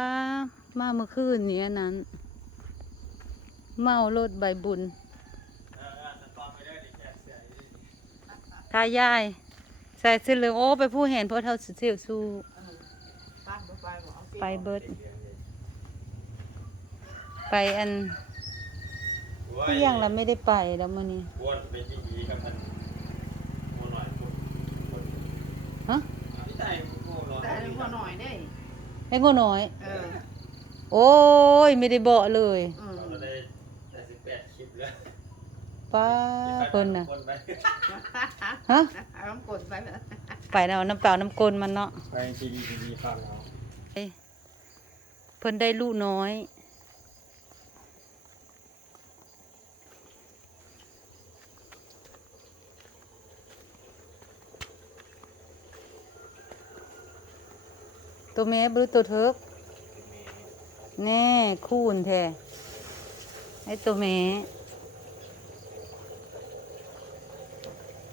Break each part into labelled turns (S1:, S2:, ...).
S1: ป้ามาเมื่อคืนนี้อันนั้น เมารถใบบุญทายาย ใส่เสื้อเหลืองโอ้ไปผู้เห็นเพราะเท่าเสียวสู้
S2: ตั้งบ่ไปบ่เอาสิ
S1: ไปเบิด ไปอันเที่ยงแล้วไม่ได้ไปแล้วมื้อนี้
S3: วนเป็นที่ดีครับท่านโมหน่อยคนคน
S1: ฮะ
S3: พี่ใจโมหน่อย
S2: แต่อันนี้พอหน่อยเด้
S1: ให้งูน้อย
S2: เออ
S1: โอ้ยไม่ได้เบาะเลย
S2: อืม
S3: เราได้ได้สิบแปดคลิปแล้ว
S1: ป้าเพิ่นน่ะ
S3: คนไป
S1: ฮะ
S2: เอาน้ำกดไปเถอะ
S1: ไปแล้วน้ำเปล่าน้ำกลมันเนาะ
S3: ไปทีดีทีดีฟังเรา
S1: เพิ่นได้ลูกน้อย ตัวแม่บหรือตัวเทิกแน่คูนแท้ไอ้ตัวแม่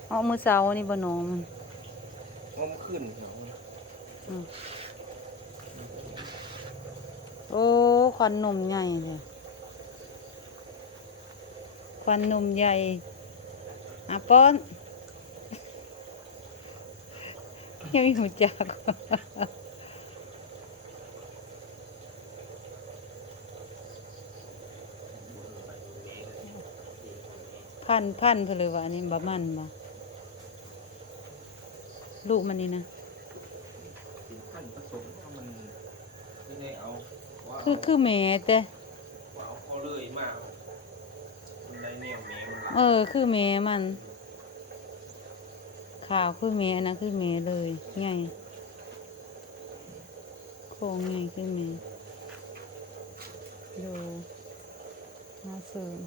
S1: เอามือเสานี่บ่หนอมัน
S3: งมขึ้นเหรอ
S1: อืมโอ้ควันนมใหญ่เลยควันนมใหญ่อาป้อนยังไม่หูจัก พันพันเพนเลยว่าอันนี้บะมันบ่ลูกมันนี่นะ
S3: สินพันผสมถ้ามันไม่ได้เอาว่า
S1: คือคือแม่แต่
S3: ว่าเอาพอเลยมากมันได้แนวแมงมัน
S1: เออ คือแม่มันข่าวคือแม่อันนะคือแม่เลยไงโค้งไงคือแม่ดูมาเสริม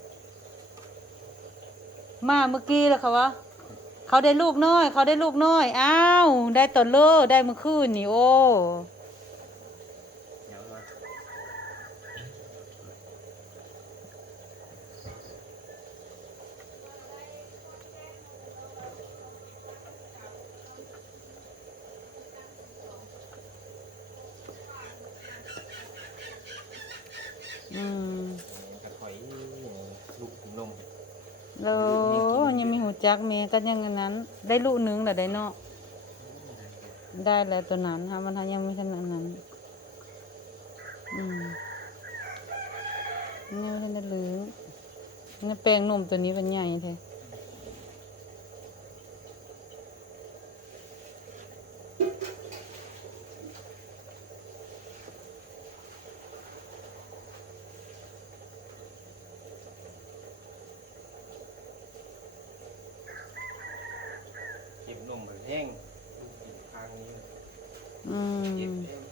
S1: มาเมื่อกี้แล้วเขาวะเขาได้ลูกน้อย เขาได้ลูกน้อย อ้าว ได้ตอนเลอได้เมื่อคืนนี่โอ้
S3: อย่างว่า
S1: อืม
S3: กระถอย
S1: จักแม่ก็ยังอันนั้น ได้ลูกนึงแต่ได้เนาะได้แล้วตัวนั้นค่ะมันยังไม่ขนาดนั้นอืมนี่ไม่ทันได้ลือนี่แปลงนมตัวนี้เป็นใหญ่แท้
S3: ก็บนมมันแห้งทางนี้
S1: อืม
S3: เก็บแห้ง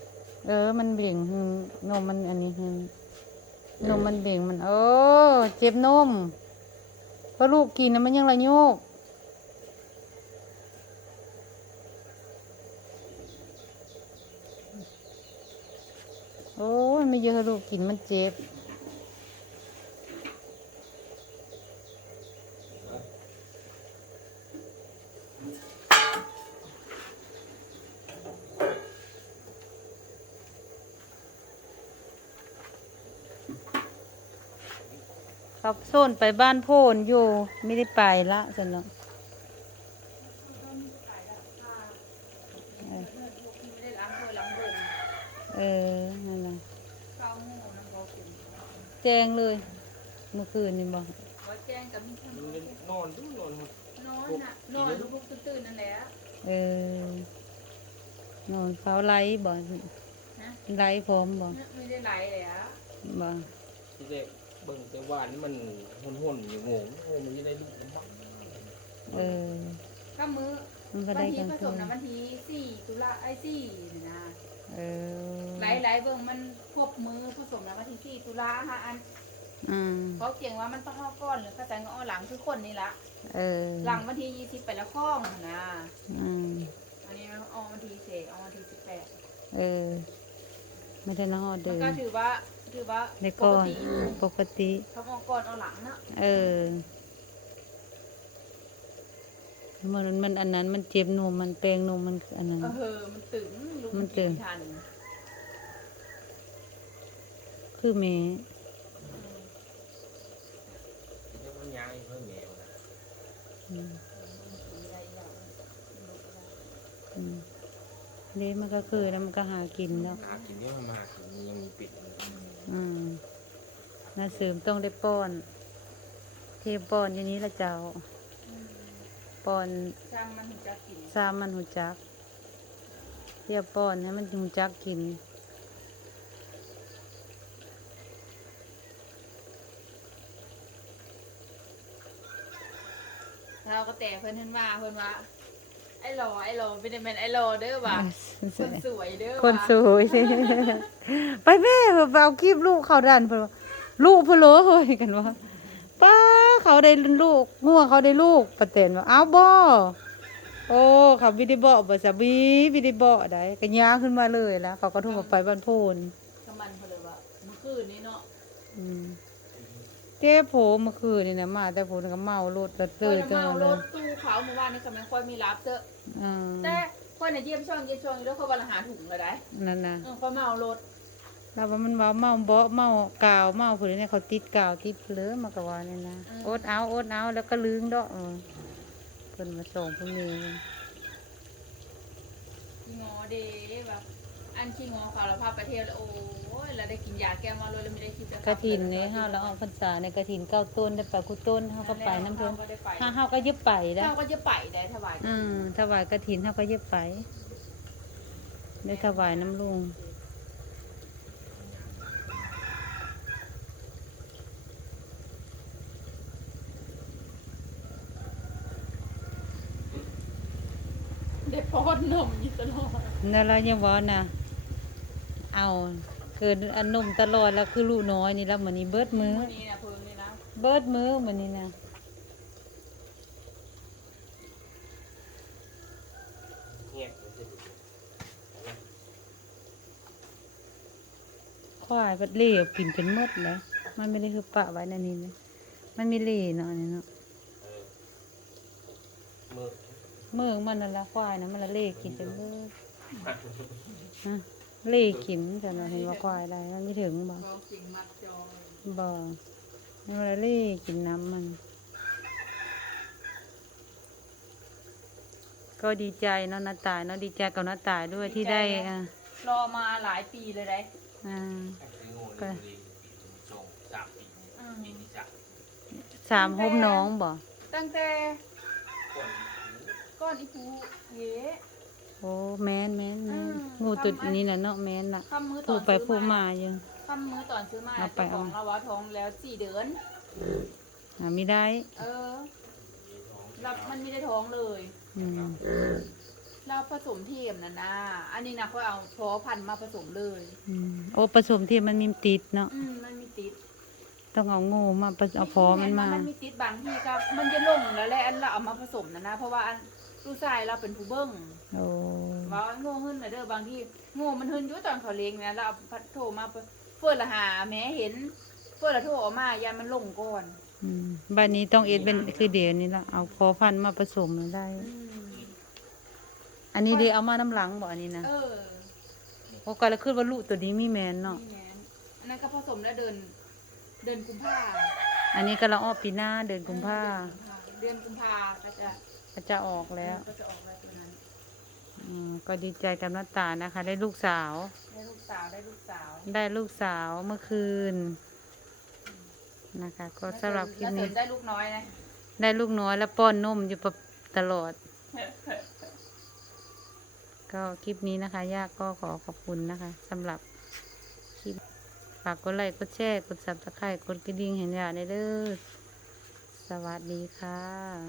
S1: เออ มันเบ่งหึนมมันอันนี้หึนมมันเบ่งมัน เออ เจ็บนมเพราะลูกกินนะมันยังระโยกโอ้ยไม่เยอะให้ลูกกินมันเจ็บ ครับโซนไปบ้านโพนอยู่ไม่ได้ไปละสนองเออนั่นแหละแจ้งเลย เมื่อคืนนี่บอก
S4: ว่าแจ้งกับมีคน
S3: นอนดูนอน
S4: นอนน่ะนอนลุกๆตื่นๆนั่นแหละ
S1: เออนอนเฝ้าไล่บ่
S4: นะ
S1: ไล่พร้อมบ่
S4: ไม่ได้ไหลเลยอะ
S1: บ่
S3: ที่แรก เบิ่งแต่ว่านี่มันหุ่นๆอยู่งงโอ้มันจะได้ลูกมันบ้าง
S1: เออ
S4: ก็มื้อ
S1: มันก็
S4: วัน
S1: ได้
S4: ที่
S1: กลาง
S4: ผส
S1: คื
S4: ม
S1: น
S4: นะวันที่สี่ตุลาไอ้สี่นี่นะ
S1: เออ
S4: ไหลไหลๆเบิ่งมันครบมือผสมนะวันที่สี่ตุลาฮะอัน
S1: อืม
S4: เขาเก่งว่ามันต้องเอาก้อนหรือเข้าใจก็เอาหลังคือคนนี่ละ
S1: เออ
S4: หลังวันที่ยี่สิบไปแล้วคล้องนะ
S1: อืม
S4: อันนี้มันเอาวันที่เศษเอาวันที่สิบแปด
S1: เออไม่ได้นอน
S4: มั
S1: เดิ
S4: น
S1: น
S4: ก็ถือว่า ถือว่า
S1: ได้
S4: ป
S1: ก่อกน
S4: ติ
S1: ปกติ
S4: เขาเอาก้อนเอาหลังเนาะ
S1: เออมันมันอันนั้นมันเจ็บนมมันแปลงนมมันอันนั้น
S4: เออมันตึงลุก
S1: มันตึง
S4: ไทัน
S1: คือแม่
S3: เดี๋ยวมันย้ายเพิ่มแมวนะ
S1: อืมอืมเด้มันก็คือแล้วมันก็หากินแล้ว
S3: หากินเนี่ยมันมากินมันยังมีปิด อยู่
S1: อืมนาเสริมต้องได้ป้อน เทป้อนอย่างนี้ละเจ้า ป้อน
S4: จำมันถึงจะกิน
S1: ซามมันหูจักเทียบป้อนให้มันหูจักกิน
S4: เราก็แต่เพิ่นเพิ่นว่าเพิ่นว่า ไอ้หล่อไอ้หล่อเป็นได้แม่นไอ้หล่อเด้อว่ะคนสวยเด้อ
S1: คนส
S4: ว่ะ
S1: วยไปแม่เพิ่นไปเอาคลิปลูกเขาดันเพิ่นว่าลูกเพิ่นเหรอเฮ้ยกันว่าป้าเขาได้ลูกงัวเขาได้ลูกประเต็นว่าอ้าวบ่โอ้เขาวิได้บอกบ่สะบีวิได้บอกได้ก็ย่างขึ้นมาเลยแล้วเขาก็โทุ่มไปบ้านโพน
S4: กำมันเพิ่นเลยว่าเมื่อคืนนี้เนาะ
S1: อืม เจ๊โผเมื่อคืนนี่นะมา แต่โผก็เมารถแล้ว
S4: เพิ่
S1: ตื่
S4: น
S1: น
S4: น่ะ
S1: จัง
S4: เมาร
S1: เล
S4: ถ
S1: ย
S4: ตู้เขาเมื่อวานนี้ก็ไม่ค่อยมีรับเด้อ
S1: อืม
S4: แต่คนน่ะเยี่ยมช่องเยี่ยมช่องอยู่แล้วเขาบ่ละหาถุงเลยได้
S1: นั่นน่ะ
S4: เออเขาเมารถ
S1: เราว่ามันว่าเมาเบาะเมากาวเมาผู้ใดเนี่ยเขาติดกาวติดเหลือมากกว่านี่นะอดเอาอดเอาแล้วก็ลืมดอกเออเพิ่นมาส่งพวกนี้
S4: ขี้งอเด้แบบ อันขี้งอเขาแล้วพาไปเที่ยวแล้วโอ้ยแล้วได้กินยาแก้มาเลยแล้วไม่ได้คิดจะ
S1: กระถินนี่เฮาแล้วออกพรรษาในกระถินเก้าต้นได้ไปคุต้นเฮาก็ไปน้ำเพิ่น
S4: ก็ได้ไป
S1: ถ้าเฮาก็ยึดไปได้
S4: เฮาก็จะไปได้ถวาย
S1: อืมถวายกระถินเฮาก็ยึดไป ได้ถวายน้ำลุง
S4: ได้ป้อนนมอยู่ตลอด
S1: นั่นเรายังว่าน่ะ เอาเกิดอันนมตลอดแล้วคือลูกน้อยนี่แล้วมื้อนี้เบิดมือ
S4: มื้อนี้นะเพิ่งนี่นะ
S1: เบิดมือมื้อนี้นะ
S3: เงียบเลยจะดูนะ
S1: ควายบัดเล่เอากินจนหมดแล้วมันไม่ได้คือปะไว้ในนี้นะมันมีเล่เนาะอันนี่เนาะ
S3: เออมือ
S1: มือมันนั่นละควายนะมันละเล่กินจนเบิดฮะเล่กินแต่เราเห็นว่าควายได้มันไม่ถึงบ่
S4: ก็จริงมัดจอย
S1: บ่มันละเล่กินน้ำมัน ก็ดีใจเนาะน้าตายเนาะดีใจกับน้าตายด้วยที่ได้อ่าร
S4: อมาหลายปีเลยได้
S1: อ่า
S3: ไอ้โง่นี่ดีส่งสามปีปีที่สาม
S1: สามหบน้องบ่
S4: ตั้งแต่
S3: คน
S4: ก้อนอีปูเย
S1: โอ้แม่นแม่นแม่น
S4: อืม
S1: งูตุดนี้น่ะเนาะแม่นล่ะ
S4: คำมือต
S1: พู
S4: อ
S1: ด
S4: น
S1: ไป
S4: ซื้อ
S1: พูด
S4: มา
S1: มาอยู่
S4: คำมือตอนซื้อมา
S1: เอาไป
S4: เจ้าของ
S1: เอา
S4: เราว่าท้องแล้วสี่เดือน
S1: หาไม่ได้
S4: เออรับมันไม่ได้ท้องเลย
S1: อืม
S4: เราผสมเทียมนะนะอันนี้นะเขาเอาพอพันธุ์มาผสมเลย
S1: อืมโอ้ผสมที่มันมีติดเนาะ
S4: อืมมันมีติด
S1: ต้องเอางูมาผสเอาพอมันมา
S4: มันมีติดบางทีก็มันจะลงแล้วแหละอันเราเอามาผสมนะนะเพราะว่าอัน ลูกชายเราเป็นผู้เบิ้ง
S1: โอ้
S4: ว่าโง่ขึ้นนะเด้อบางที่โง่มันหึนอยู่ตอนเขาเลี้ยงนะแล้วเอาพัดโทรมาเพื่อละหาแม่เห็น เพื่อละโทรออกมายามันลงก่อน
S1: อืมบ้านนี้ต้องเอ็ดเป็นคือเดี๋ยวนี้ละเอาพอพันธุ์มาผสมได้
S4: อืม
S1: อันนี้เดี๋ยวเอามาน้ำหลังบ่อันนี้นะ
S4: เออ
S1: โอ้ก็แล้วคือว่าลูกตัวนี้มีแมนเนาะ
S4: นี่แม่นอันนั้นก็ผสมแล้วเดิน เดินกุมภา
S1: อันนี้ก็ละอ้อปีหน้าเดือนกุมภา
S4: เดือนกุมภาก็จะ
S1: ก็จะออกแล้ว
S4: ก็จะออกแล้วตัวนั้น
S1: อืมก็ดีใจกับน้าตายนะคะ ได้ลูกสาว
S4: ได้ลูกสาวได้ลูกสาว
S1: ได้ลูกสาวเมื่อคืน นะคะ ก็สำหรับคลิป
S4: แล้วเสริ
S1: นี้
S4: มได้ลูกน้อยนะ
S1: ได้ลูกน้อยแล้วป้อนนมอยู่ประตลอด ก็คลิปนี้นะคะย่าก็ขอขอบคุณนะคะสำหรับคลิปฝากกดไลค์กดแชร์กดซับสไครต์กดกระดิ่งเห็นย่าในเด้อสวัสดีค่ะ